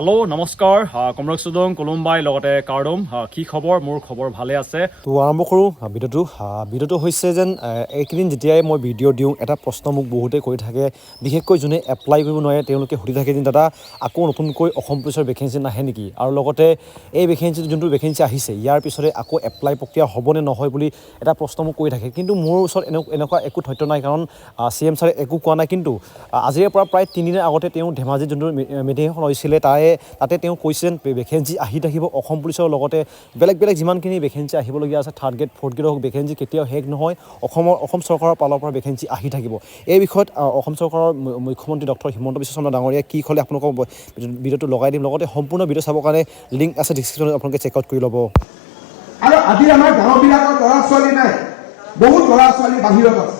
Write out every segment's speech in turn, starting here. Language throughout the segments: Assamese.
हेलो नमस्कार कमरक सुदং कोलम्बाई लगते कार्डम की खबर मोर खबर भाले আছে তো আৰম্ভ কৰোঁ ভিডিঅ'টো হৈছে যেন এইকেইদিন যেতিয়াই মই ভিডিঅ' দিওঁ এটা প্ৰশ্ন মোক বহুতে কৰি থাকে বিশেষকৈ যোনে এপ্লাই কৰিব নোৱাৰে তেওঁলোকে সুধি থাকে যেন দাদা আকৌ নতুনকৈ অসম পুলিচৰ ভেকেঞ্চি নাহে নেকি আৰু লগতে এই ভেকেঞ্চি যোনটো ভেকেঞ্চি আহিছে ইয়াৰ পিছতে আকৌ এপ্লাই প্ৰক্ৰিয়া হ'বনে নহয় বুলি এটা প্ৰশ্ন মোক কৰি থাকে কিন্তু মোৰ ওচৰত এনেকুৱা একো তথ্য নাই কাৰণ CM ছাৰে একো কোৱা নাই কিন্তু আজিৰে পৰা প্ৰায় 3 দিনৰ আগতে তেওঁ ধেমাজি যোনটো মিটিং এখন হৈছিলে তাতে তেওঁ কৈছে যেন ভেকেঞ্চি আহি থাকিব অসম পুলিচৰ লগতে বেলেগ যিমানখিনি ভেকেঞ্চি আহিবলগীয়া আছে 3rd গ্ৰেড 4th গ্ৰেডৰ ভেকেঞ্চি কেতিয়াও শেষ নহয় অসম চৰকাৰৰ পালৰ পৰা ভেকেঞ্চি আহি থাকিব এই বিষয়ত অসম চৰকাৰৰ মুখ্যমন্ত্ৰী ডক্টৰ হিমন্ত বিশ্ব শৰ্মা ডাঙৰীয়াই কি ক'লে আপোনালোকক ভিডিঅ'টো লগাই দিম লগতে সম্পূৰ্ণ ভিডিঅ' চাবৰ কাৰণে লিংক আছে ডিছক্ৰিপশ্যনত আপোনালোকে চেক আউট কৰি ল'ব আৰু আজি আমাৰ গাঁওবিলাকৰ ল'ৰা ছোৱালী নাই বহুত ল'ৰা ছোৱালী বাহিৰত আছে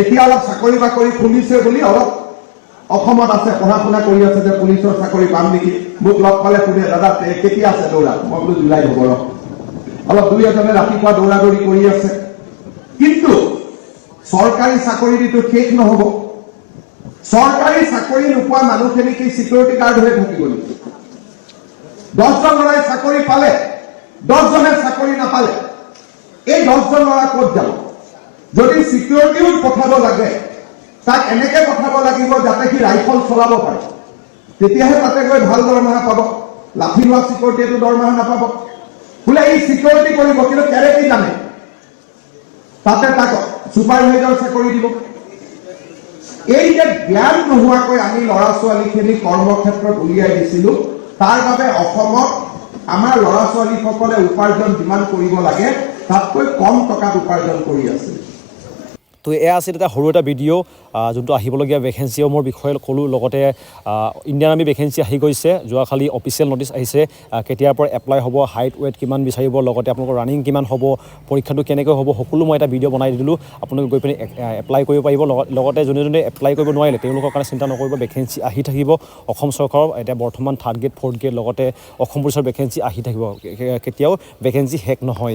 এতিয়া অলপ চাকৰি বাকৰি খুলিছে বুলি অলপ অসমত আছে পঢ়া শুনা কৰি আছে যে পুলিচৰ চাকৰি পাম নেকি মোক লগ পালে শুনে দাদা কেতিয়া আছে দৌৰা মই বোলো জুলাই হ'ব অলপ দুই এজনে ৰাতিপুৱা দৌৰা দৌৰি কৰি আছে কিন্তু চৰকাৰী চাকৰিটো শেষ নহ'ব চৰকাৰী চাকৰি নোপোৱা মানুহখিনি কি চিকিউৰিটি গাৰ্ড হৈ থাকিব নেকি 10জন ল'ৰাই চাকৰি পালে 10জনে চাকৰি নাপালে এই 10জন ল'ৰা ক'ত যাব যদি চিকিউৰিটিও পঠাব লাগে তাক এনেকে পঠাব লাগিব যাতে সি ৰাইফল চলাব পাৰে তেতিয়াহে তাতে গৈ ভাল দৰমহা পাব লাঠি লোৱা চিকিউৰিটিটো দৰমহা নাপাব বোলে এই চিকিউৰিটি কৰিব কিন্তু কেৰেকি জানে তাতে তাক ছুপাৰভাইজাৰ চাকৰি দিব এই যে জ্ঞান নোহোৱাকৈ আমি ল'ৰা ছোৱালীখিনি কৰ্মক্ষেত্ৰত উলিয়াই দিছিলো তাৰ বাবে অসমত আমাৰ ল'ৰা ছোৱালীসকলে উপাৰ্জন যিমান কৰিব লাগে তাতকৈ কম টকাত উপাৰ্জন কৰি আছে তো এয়া আছিল এটা সৰু এটা ভিডিঅ' যোনটো আহিবলগীয়া ভেকেঞ্চিসমূহৰ বিষয়ে ক'লোঁ লগতে ইণ্ডিয়ান আৰ্মি ভেকেঞ্চি আহি গৈছে যোৱাকালি অফিচিয়েল নটিচ আহিছে কেতিয়াৰ পৰা এপ্লাই হ'ব হাইট ৱেট কিমান বিচাৰিব লগতে আপোনালোকৰ ৰানিং কিমান হ'ব পৰীক্ষাটো কেনেকৈ হ'ব সকলো মই এটা ভিডিঅ' বনাই দিলোঁ আপোনালোকে গৈ পিনি এপ্লাই কৰিব পাৰিব লগতে যোনে এপ্লাই কৰিব নোৱাৰিলে তেওঁলোকৰ কাৰণে চিন্তা নকৰিব ভেকেঞ্চি আহি থাকিব অসম চৰকাৰৰ এতিয়া বৰ্তমান 3rd গ্ৰেড 4th গ্ৰেড লগতে অসম পুলিচৰ ভেকেঞ্চি আহি থাকিব কেতিয়াও ভেকেঞ্চি শেষ নহয়